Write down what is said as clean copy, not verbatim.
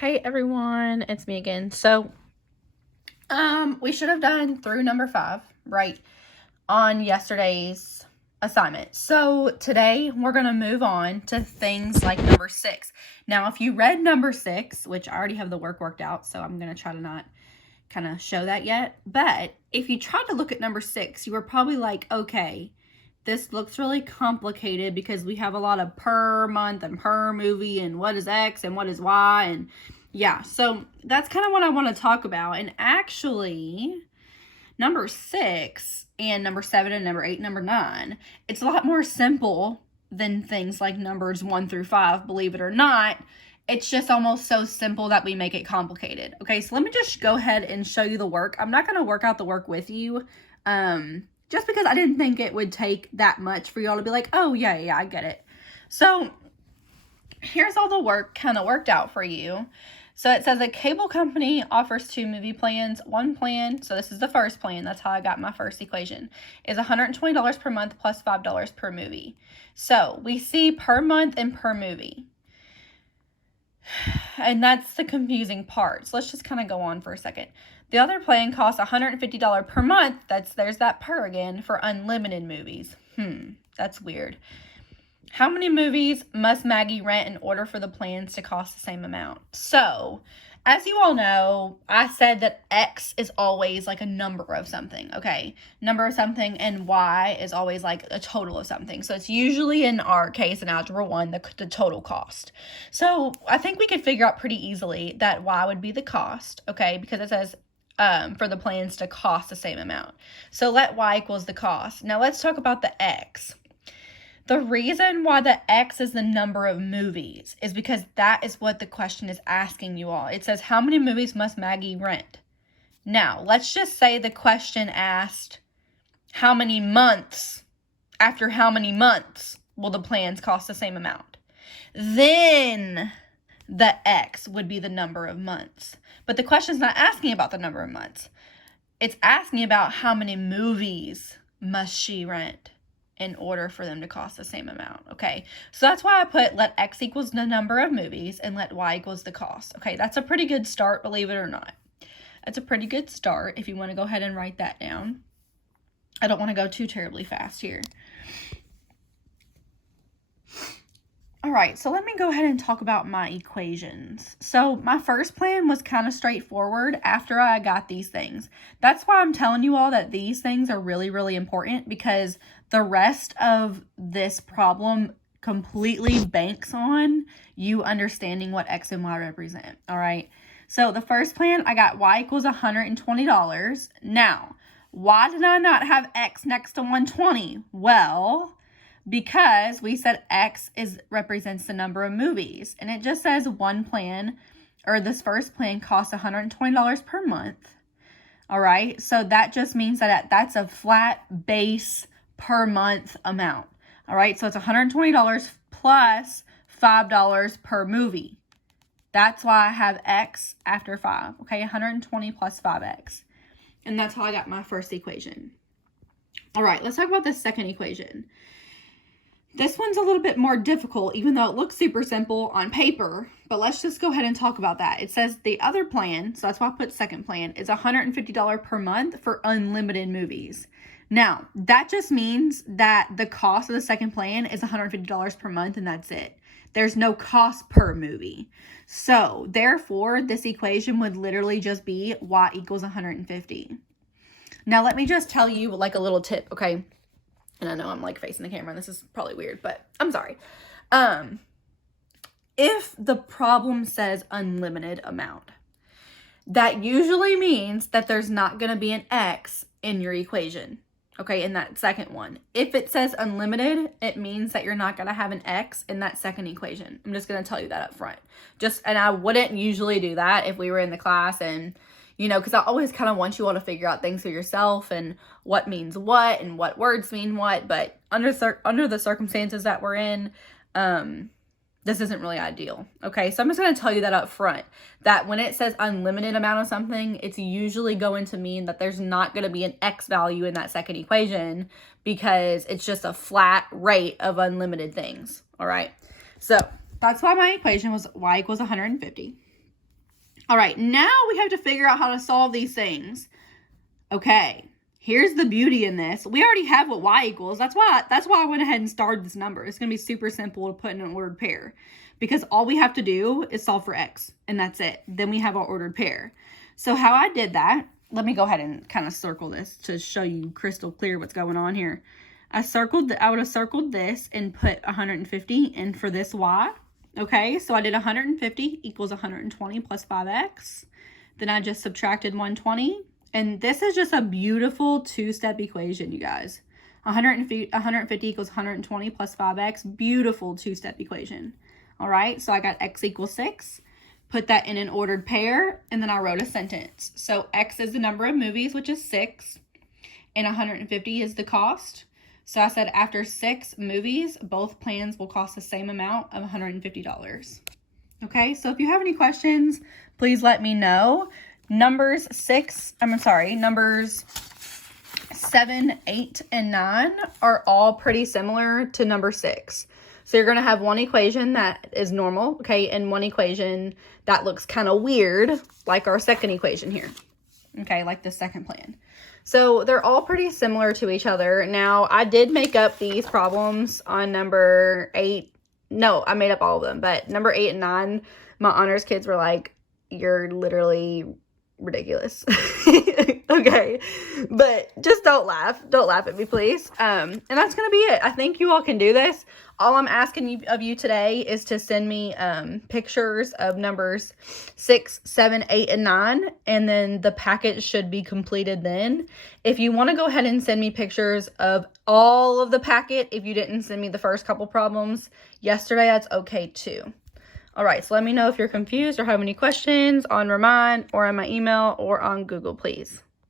Hey everyone, it's me again. So, we should have done through number 5, right, on yesterday's assignment. So, today we're going to move on to things like number 6. Now, if you read number 6, which I already have the work worked out, so I'm going to try to not kind of show that yet, but if you tried to look at number 6, you were probably like, okay, this looks really complicated because we have a lot of per month and per movie and what is X and what is Y, and yeah, so that's kind of what I want to talk about. And actually, number 6 and number 7 and number 8 and number 9, it's a lot more simple than things like numbers 1 through 5, believe it or not. It's just almost so simple that we make it complicated. Okay, so let me just go ahead and show you the work. I'm not going to work out the work with you, just because I didn't think it would take that much for y'all to be like, oh, yeah, I get it. So here's all the work kind of worked out for you. So it says a cable company offers 2 movie plans. One plan, so this is the first plan, that's how I got my first equation, is $120 per month plus $5 per movie. So we see per month and per movie. And that's the confusing part. So let's just kind of go on for a second. The other plan costs $150 per month. There's that per again for unlimited movies. That's weird. How many movies must Maggie rent in order for the plans to cost the same amount? So, as you all know, I said that X is always like a number of something, okay? Number of something, and Y is always like a total of something. So, it's usually, in our case, in Algebra 1, the total cost. So, I think we could figure out pretty easily that Y would be the cost, okay? Because it says for the plans to cost the same amount. So, let Y equals the cost. Now, let's talk about the X. The reason why the X is the number of movies is because that is what the question is asking you all. It says, how many movies must Maggie rent? Now, let's just say the question asked, how many months, after how many months will the plans cost the same amount? Then the X would be the number of months. But the question's not asking about the number of months. It's asking about how many movies must she rent in order for them to cost the same amount, okay? So that's why I put let X equals the number of movies and let Y equals the cost, okay? That's a pretty good start, believe it or not. That's a pretty good start if you want to go ahead and write that down. I don't want to go too terribly fast here. All right, so let me go ahead and talk about my equations. So my first plan was kind of straightforward after I got these things. That's why I'm telling you all that these things are really, really important, because the rest of this problem completely banks on you understanding what X and Y represent, all right? So the first plan, I got Y equals $120. Now, why did I not have X next to 120? Well, because we said X represents the number of movies, and it just says one plan, or this first plan, costs $120 per month. All right, so that just means that that's a flat base per month amount. All right, so it's $120 plus $5 per movie. That's why I have X after 5. Okay, 120 plus 5X, and that's how I got my first equation. All right, let's talk about the second equation. This one's a little bit more difficult, even though it looks super simple on paper, but let's just go ahead and talk about that. It says the other plan, so that's why I put second plan, is $150 per month for unlimited movies. Now, that just means that the cost of the second plan is $150 per month, and that's it. There's no cost per movie. So, therefore, this equation would literally just be Y equals 150. Now, let me just tell you like a little tip, okay? And I know I'm like facing the camera and this is probably weird, but I'm sorry. If the problem says unlimited amount, that usually means that there's not going to be an X in your equation, okay, in that second one. If it says unlimited, it means that you're not going to have an X in that second equation. I'm just going to tell you that up front. And I wouldn't usually do that if we were in the class, and you know, because I always kind of want you all to figure out things for yourself and what means what and what words mean what. But under the circumstances that we're in, this isn't really ideal. Okay, so I'm just going to tell you that up front, that when it says unlimited amount of something, it's usually going to mean that there's not going to be an X value in that second equation, because it's just a flat rate of unlimited things. All right, so that's why my equation was Y equals 150. All right, now we have to figure out how to solve these things. Okay, here's the beauty in this. We already have what y equals. That's why I went ahead and starred this number. It's going to be super simple to put in an ordered pair because all we have to do is solve for x, and that's it. Then we have our ordered pair. So how I did that, let me go ahead and kind of circle this to show you crystal clear what's going on here. I would have circled this and put 150 in for this y. Okay, so I did 150 equals 120 plus 5x. Then I just subtracted 120. And this is just a beautiful two-step equation, you guys. 150 equals 120 plus 5x. Beautiful two-step equation. All right, so I got x equals 6. Put that in an ordered pair, and then I wrote a sentence. So x is the number of movies, which is 6, and 150 is the cost. So I said after 6 movies, both plans will cost the same amount of $150. Okay, so if you have any questions, please let me know. Numbers 7, 8, and 9 are all pretty similar to number 6. So you're going to have one equation that is normal, okay, and one equation that looks kind of weird, like our second equation here, okay, like the second plan. So they're all pretty similar to each other. Now, I did make up these problems on number 8. No, I made up all of them, but number 8 and 9, my honors kids were like, you're literally ridiculous. Okay, but just don't laugh at me, please. And that's gonna be it. I think you all can do this. All I'm asking of you today is to send me pictures of numbers 6, 7, 8, and 9, and then the packet should be completed then. If you want to go ahead and send me pictures of all of the packet, if you didn't send me the first couple problems yesterday, that's okay too. All right, so let me know if you're confused or have any questions on Remind or on my email or on Google, please.